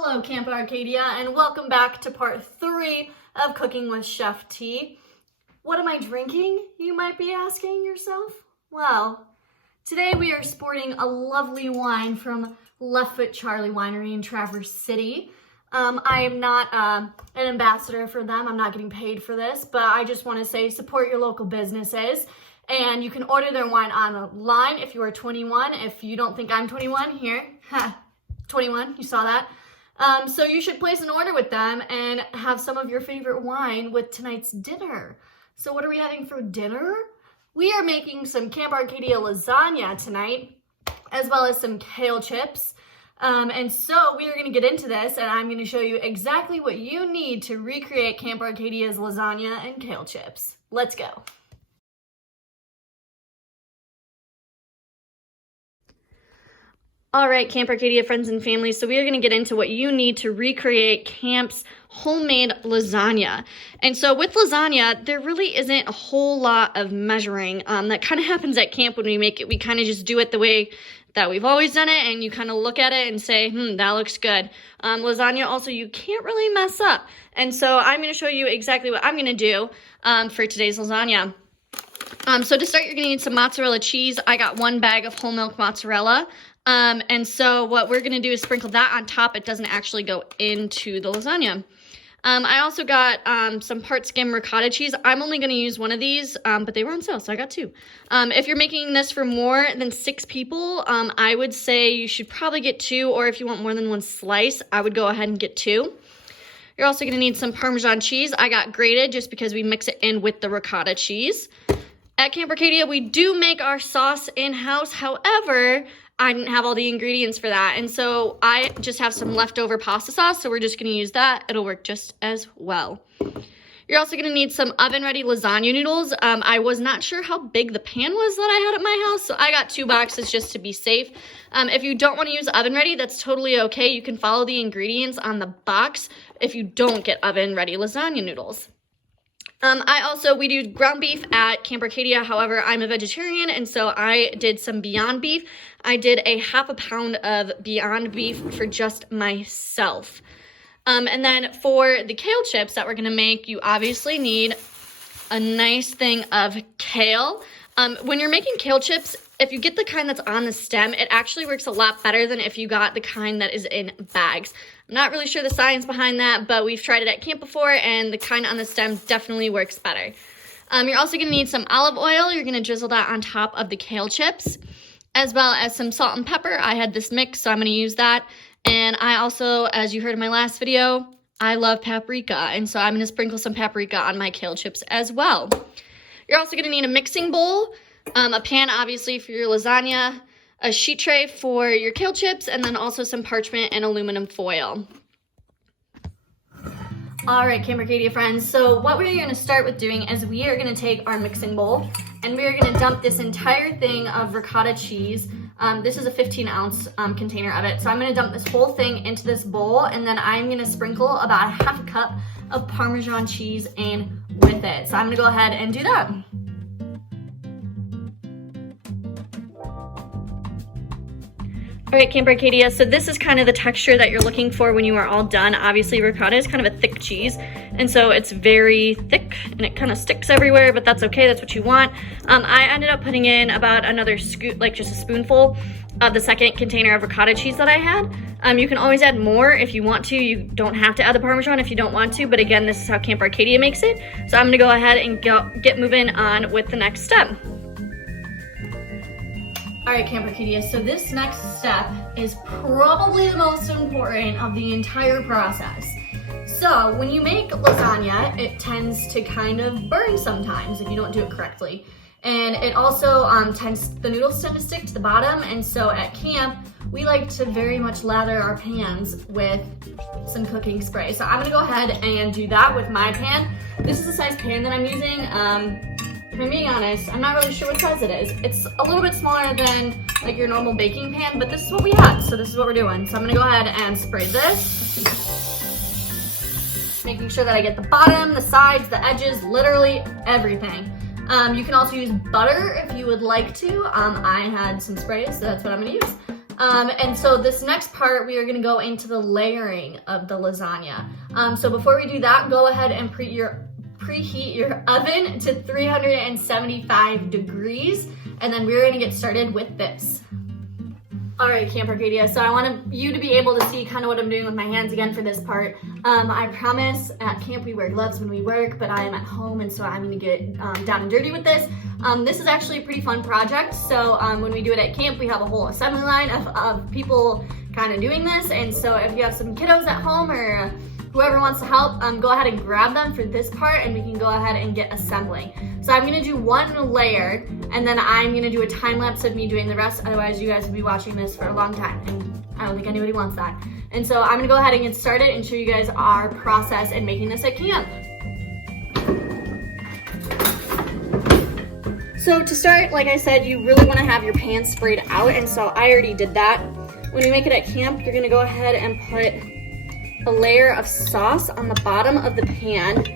Hello Camp Arcadia and welcome back to part 3 of Cooking with Chef T. What am I drinking, you might be asking yourself? Well, today we are sporting a lovely wine from Left Foot Charlie Winery in Traverse City. I am not an ambassador for them, I'm not getting paid for this, but I just want to say support your local businesses. And you can order their wine online if you are 21. If you don't think I'm 21, here, 21, you saw that. So you should place an order with them and have some of your favorite wine with tonight's dinner. So what are we having for dinner? We are making some Camp Arcadia lasagna tonight, as well as some kale chips. And so we are going to get into this, and I'm going to show you exactly what you need to recreate Camp Arcadia's lasagna and kale chips. Let's go. All right, Camp Arcadia friends and family, so we are going to get into what you need to recreate Camp's homemade lasagna. And so with lasagna, there really isn't a whole lot of measuring. That kind of happens at camp when we make it. We kind of just do it the way that we've always done it, and you kind of look at it and say, that looks good. Lasagna also, you can't really mess up. And so I'm going to show you exactly what I'm going to do for today's lasagna. So to start, you're going to need some mozzarella cheese. I got 1 bag of whole milk mozzarella. And so what we're going to do is sprinkle that on top. It doesn't actually go into the lasagna. I also got some part skim ricotta cheese. I'm only going to use 1 of these, but they were on sale, so I got 2. If you're making this for more than 6 people, I would say you should probably get 2, or if you want more than 1 slice, I would go ahead and get 2. You're also going to need some Parmesan cheese. I got grated just because we mix it in with the ricotta cheese. At Camp Arcadia, we do make our sauce in-house. However, I didn't have all the ingredients for that, and so I just have some leftover pasta sauce, so we're just going to use that. It'll work just as well. You're also going to need some oven-ready lasagna noodles. I was not sure how big the pan was that I had at my house, so I got 2 boxes just to be safe. If you don't want to use oven-ready, that's totally okay. You can follow the ingredients on the box if you don't get oven-ready lasagna noodles. We do ground beef at Camp Arcadia. However, I'm a vegetarian, and so I did some Beyond Beef. I did a ½ pound of Beyond Beef for just myself. And then for the kale chips that we're going to make, you obviously need a nice thing of kale. When you're making kale chips, if you get the kind that's on the stem, it actually works a lot better than if you got the kind that is in bags. I'm not really sure the science behind that, but we've tried it at camp before, and the kind on the stem definitely works better. You're also going to need some olive oil. You're going to drizzle that on top of the kale chips, as well as some salt and pepper. I had this mix, so I'm going to use that. And I also, as you heard in my last video, I love paprika, and so I'm going to sprinkle some paprika on my kale chips as well. You're also going to need a mixing bowl, a pan, obviously, for your lasagna, a sheet tray for your kale chips, and then also some parchment and aluminum foil. All right, Camp Arcadia friends, so what we're going to start with doing is we are going to take our mixing bowl, and we are going to dump this entire thing of ricotta cheese. This is a 15-ounce container of it, so I'm going to dump this whole thing into this bowl, and then I'm going to sprinkle about ½ cup of Parmesan cheese in with it. So I'm going to go ahead and do that. All right, Camp Arcadia, so this is kind of the texture that you're looking for when you are all done. Obviously, ricotta is kind of a thick cheese, and so it's very thick, and it kind of sticks everywhere, but that's okay, that's what you want. I ended up putting in about another scoop, like just a spoonful of the second container of ricotta cheese that I had. You can always add more if you want to. You don't have to add the Parmesan if you don't want to, but again, this is how Camp Arcadia makes it. So I'm gonna go ahead and get moving on with the next step. All right, Camp Arcadia, so this next step is probably the most important of the entire process. So when you make lasagna, it tends to kind of burn sometimes if you don't do it correctly. And it also the noodles tend to stick to the bottom, and so at camp, we like to very much lather our pans with some cooking spray. So I'm gonna go ahead and do that with my pan. This is the size pan that I'm using. If I'm being honest, I'm not really sure what size it is. It's a little bit smaller than like your normal baking pan, but this is what we had, so this is what we're doing. So I'm gonna go ahead and spray this, making sure that I get the bottom, the sides, the edges, literally everything. You can also use butter if you would like to. I had some sprays, so that's what I'm gonna use. And so this next part, we are gonna go into the layering of the lasagna. So before we do that, go ahead and preheat your oven to 375 degrees, and then we're gonna get started with this. All right, Camp Arcadia, so I want you to be able to see kind of what I'm doing with my hands again for this part. I promise at camp we wear gloves when we work, but I am at home, and so I'm gonna get down and dirty with this. This is actually a pretty fun project, so when we do it at camp, we have a whole assembly line of people kind of doing this, and so if you have some kiddos at home or whoever wants to help, go ahead and grab them for this part, and we can go ahead and get assembling. So I'm gonna do one layer, and then I'm gonna do a time lapse of me doing the rest, otherwise you guys will be watching this for a long time, and I don't think anybody wants that. And so I'm gonna go ahead and get started and show you guys our process in making this at camp. So to start, like I said, you really wanna have your pan sprayed out, and so I already did that. When you make it at camp, you're gonna go ahead and put a layer of sauce on the bottom of the pan.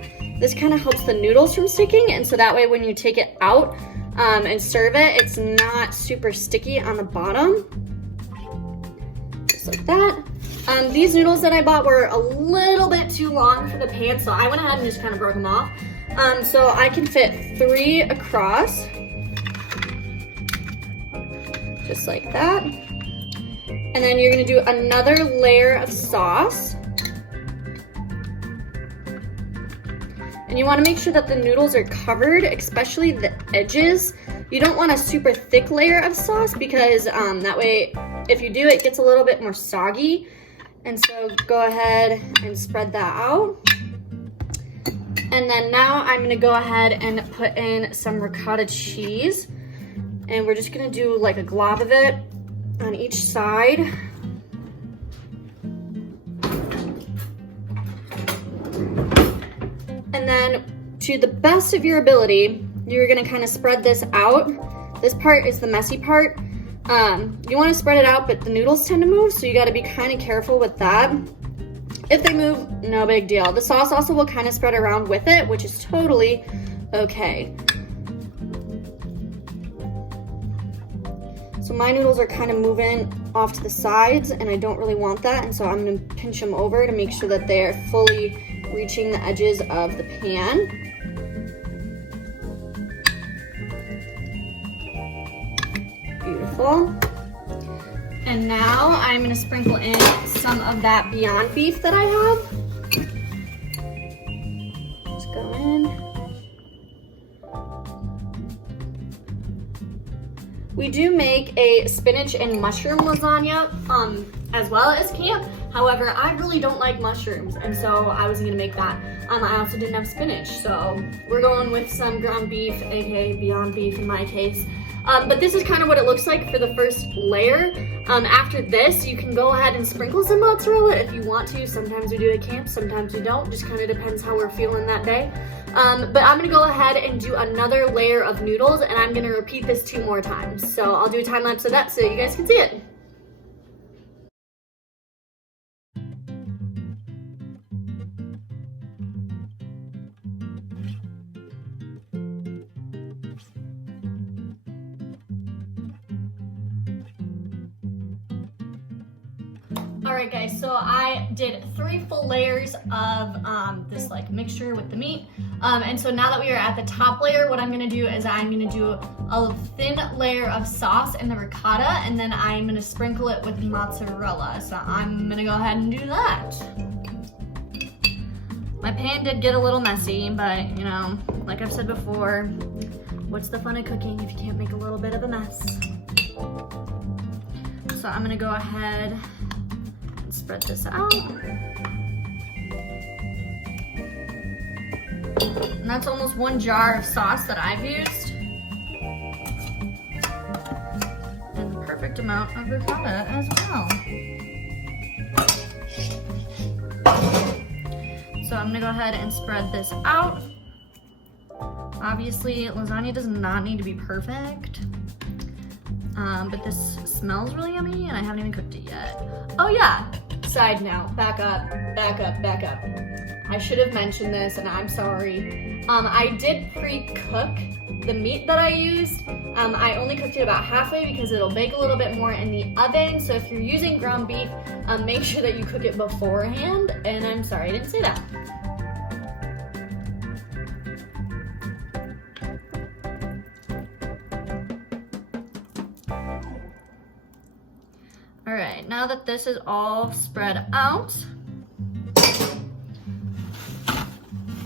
This kind of helps the noodles from sticking, and so that way when you take it out and serve it, it's not super sticky on the bottom. Just like that. These noodles that I bought were a little bit too long for the pan, so I went ahead and just kind of broke them off. So I can fit 3 across, just like that. And then you're gonna do another layer of sauce. And you wanna make sure that the noodles are covered, especially the edges. You don't want a super thick layer of sauce because that way, if you do, it gets a little bit more soggy. And so go ahead and spread that out. And then now I'm gonna go ahead and put in some ricotta cheese. And we're just gonna do like a glob of it on each side. And then to the best of your ability, you're gonna kind of spread this out. This part is the messy part. You wanna spread it out, but the noodles tend to move, so you gotta be kind of careful with that. If they move, no big deal. The sauce also will kind of spread around with it, which is totally okay. So my noodles are kind of moving off to the sides, and I don't really want that, and so I'm gonna pinch them over to make sure that they're fully reaching the edges of the pan. Beautiful. And now I'm gonna sprinkle in some of that Beyond Beef that I have. Just go in. We do make a spinach and mushroom lasagna as well as camp. However, I really don't like mushrooms, and so I wasn't gonna make that. I also didn't have spinach, so we're going with some ground beef, aka Beyond Beef in my case. But this is kind of what it looks like for the first layer. After this, you can go ahead and sprinkle some mozzarella if you want to. Sometimes we do at camp, sometimes we don't. Just kind of depends how we're feeling that day. But I'm gonna go ahead and do another layer of noodles, and I'm gonna repeat this 2 more times. So I'll do a time lapse of that so you guys can see it. All right, guys, so I did 3 full layers of this like mixture with the meat. And so now that we are at the top layer, what I'm gonna do is I'm gonna do a thin layer of sauce in the ricotta, and then I'm gonna sprinkle it with mozzarella. So I'm gonna go ahead and do that. My pan did get a little messy, but you know, like I've said before, what's the fun of cooking if you can't make a little bit of a mess? So I'm gonna go ahead and spread this out. And that's almost 1 jar of sauce that I've used. And the perfect amount of ricotta as well. So I'm gonna go ahead and spread this out. Obviously, lasagna does not need to be perfect. But this smells really yummy and I haven't even cooked it yet. Oh yeah, side note, back up. I should have mentioned this and I'm sorry. I did pre-cook the meat that I used. I only cooked it about halfway because it'll bake a little bit more in the oven. So if you're using ground beef, make sure that you cook it beforehand. And I'm sorry I didn't say that. All right, now that this is all spread out,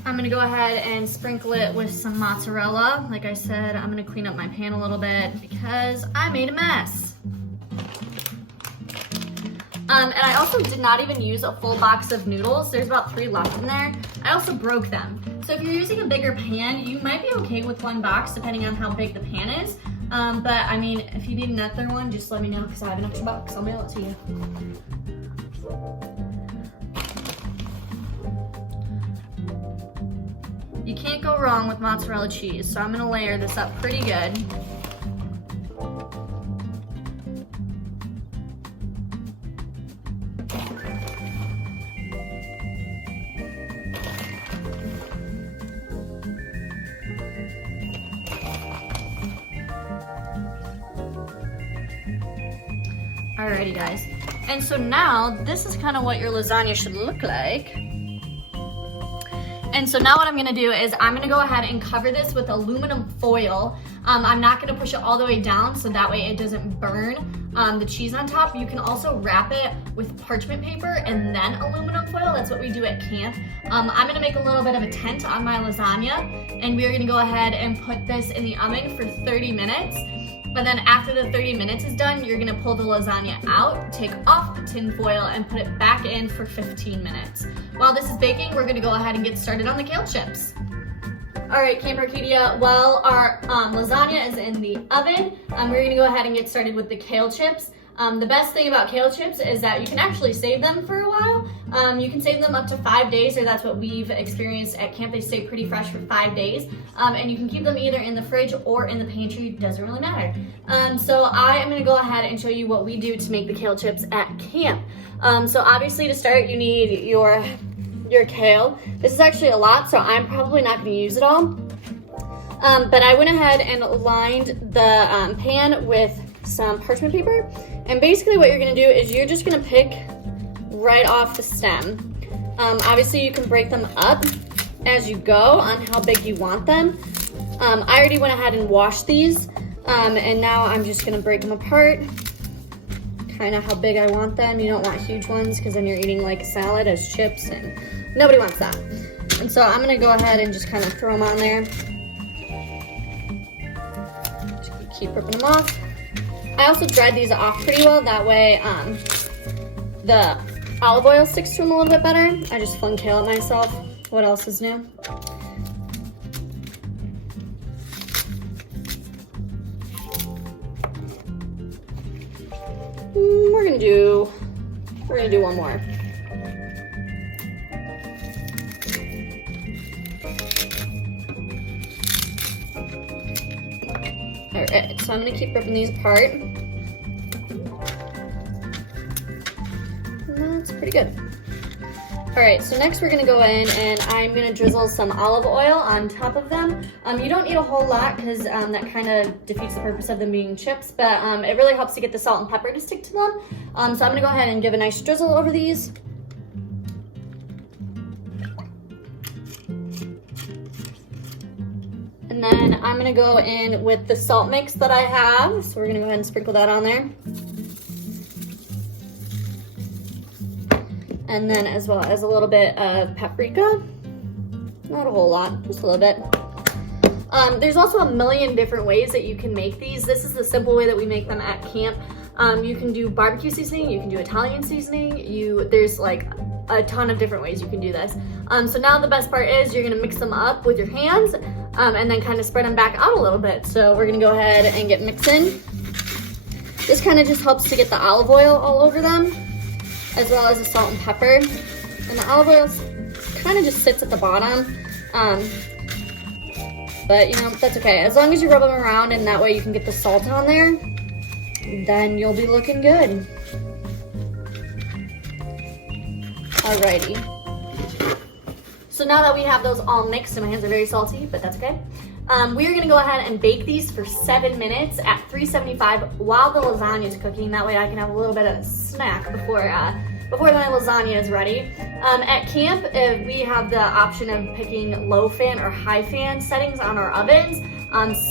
I'm gonna go ahead and sprinkle it with some mozzarella. Like I said, I'm gonna clean up my pan a little bit because I made a mess. And I also did not even use a full box of noodles. There's about 3 left in there. I also broke them. So if you're using a bigger pan, you might be okay with 1 box depending on how big the pan is. But I mean, if you need another one, just let me know because I have an extra box. I'll mail it to you. You can't go wrong with mozzarella cheese, so I'm gonna layer this up pretty good. Alrighty guys, and so now this is kind of what your lasagna should look like. And so now what I'm gonna do is I'm gonna go ahead and cover this with aluminum foil. I'm not gonna push it all the way down so that way it doesn't burn the cheese on top. You can also wrap it with parchment paper and then aluminum foil. That's what we do at camp. I'm gonna make a little bit of a tent on my lasagna, and we're gonna go ahead and put this in the oven for 30 minutes. But then after the 30 minutes is done, you're gonna pull the lasagna out, take off the tin foil, and put it back in for 15 minutes. While this is baking, we're gonna go ahead and get started on the kale chips. All right, Camp Arcadia, while our lasagna is in the oven, we're gonna go ahead and get started with the kale chips. The best thing about kale chips is that you can actually save them for a while. You can save them up to 5 days, or that's what we've experienced at camp. They stay pretty fresh for 5 days. And you can keep them either in the fridge or in the pantry, doesn't really matter. So I am gonna go ahead and show you what we do to make the kale chips at camp. So obviously to start, you need your kale. This is actually a lot, so I'm probably not gonna use it all. But I went ahead and lined the pan with some parchment paper. And basically what you're gonna do is you're just gonna pick right off the stem. Obviously you can break them up as you go on how big you want them. I already went ahead and washed these, and now I'm just gonna break them apart, kind of how big I want them. You don't want huge ones because then you're eating like a salad as chips, and nobody wants that. And so I'm gonna go ahead and just kind of throw them on there. Just keep ripping them off. I also dried these off pretty well, that way the olive oil sticks to them a little bit better. I just flung kale at myself. What else is new? We're gonna do one more. All right, so I'm gonna keep ripping these apart. And that's pretty good. All right, so next we're gonna go in and I'm gonna drizzle some olive oil on top of them. You don't need a whole lot because that kind of defeats the purpose of them being chips, but it really helps to get the salt and pepper to stick to them. So I'm gonna go ahead and give a nice drizzle over these. And then I'm gonna go in with the salt mix that I have. So we're gonna go ahead and sprinkle that on there. And then as well as a little bit of paprika. Not a whole lot, just a little bit. There's also a million different ways that you can make these. This is the simple way that we make them at camp. You can do barbecue seasoning, you can do Italian seasoning, there's like a ton of different ways you can do this. So now the best part is you're gonna mix them up with your hands and then kind of spread them back out a little bit. So we're gonna go ahead and get mixing. This kind of just helps to get the olive oil all over them, as well as the salt and pepper. And the olive oil kind of just sits at the bottom. But you know, that's okay. As long as you rub them around and that way you can get the salt on there, then you'll be looking good. Alrighty. So now that we have those all mixed, and my hands are very salty, but that's okay. We are gonna go ahead and bake these for 7 minutes at 375 while the lasagna is cooking. That way I can have a little bit of a snack before my lasagna is ready. At camp, we have the option of picking low fan or high fan settings on our ovens.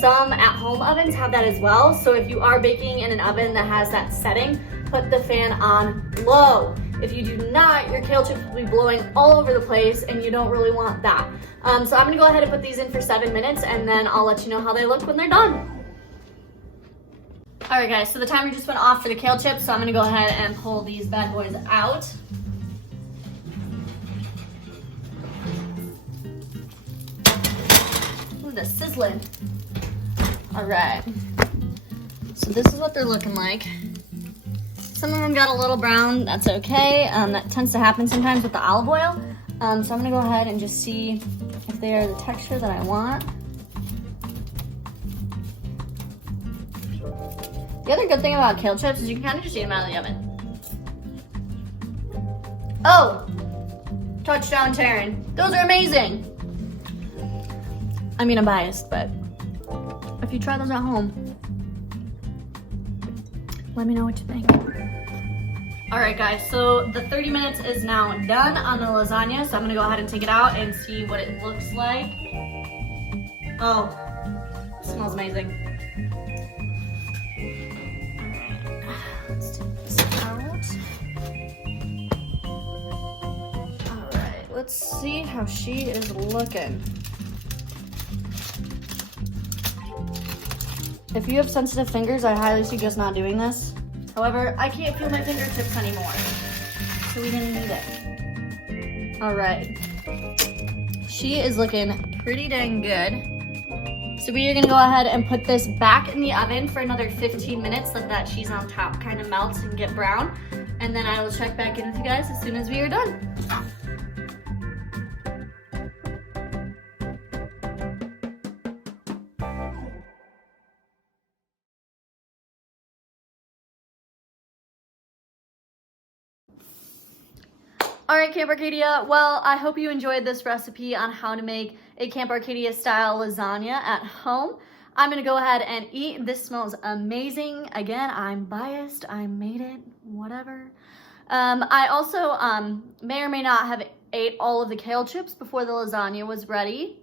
Some at-home ovens have that as well. So if you are baking in an oven that has that setting, put the fan on low. If you do not, your kale chips will be blowing all over the place, and you don't really want that. So I'm gonna go ahead and put these in for 7 minutes, and then I'll let you know how they look when they're done. All right, guys, so the timer just went off for the kale chips, so I'm gonna go ahead and pull these bad boys out. Ooh, the sizzling. All right, so this is what they're looking like. Some of them got a little brown, that's okay. That tends to happen sometimes with the olive oil. So I'm gonna go ahead and just see if they are the texture that I want. The other good thing about kale chips is you can kind of just eat them out of the oven. Oh, touchdown Taryn. Those are amazing. I mean, I'm biased, but if you try those at home, let me know what you think. All right, guys, so the 30 minutes is now done on the lasagna, so I'm gonna go ahead and take it out and see what it looks like. Oh, it smells amazing. Let's take this out. All right, let's see how she is looking. If you have sensitive fingers, I highly suggest not doing this. However, I can't feel my fingertips anymore, so we didn't need it. All right, she is looking pretty dang good. So we are gonna go ahead and put this back in the oven for another 15 minutes, so that cheese on top kind of melts and get brown. And then I will check back in with you guys as soon as we are done. All right, Camp Arcadia, well, I hope you enjoyed this recipe on how to make a Camp Arcadia style lasagna at home. I'm gonna go ahead and eat. This smells amazing. Again, I'm biased, I made it, whatever. I also may or may not have ate all of the kale chips before the lasagna was ready.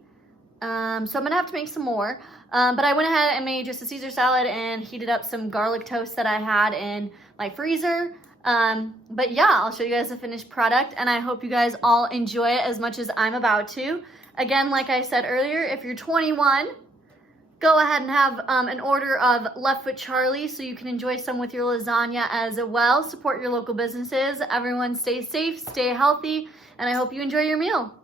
So I'm gonna have to make some more. But I went ahead and made just a Caesar salad and heated up some garlic toast that I had in my freezer. But yeah, I'll show you guys the finished product, and I hope you guys all enjoy it as much as I'm about to. Again, like I said earlier, if you're 21, go ahead and have an order of Left Foot Charlie so you can enjoy some with your lasagna as well. Support your local businesses. Everyone stay safe, stay healthy, and I hope you enjoy your meal.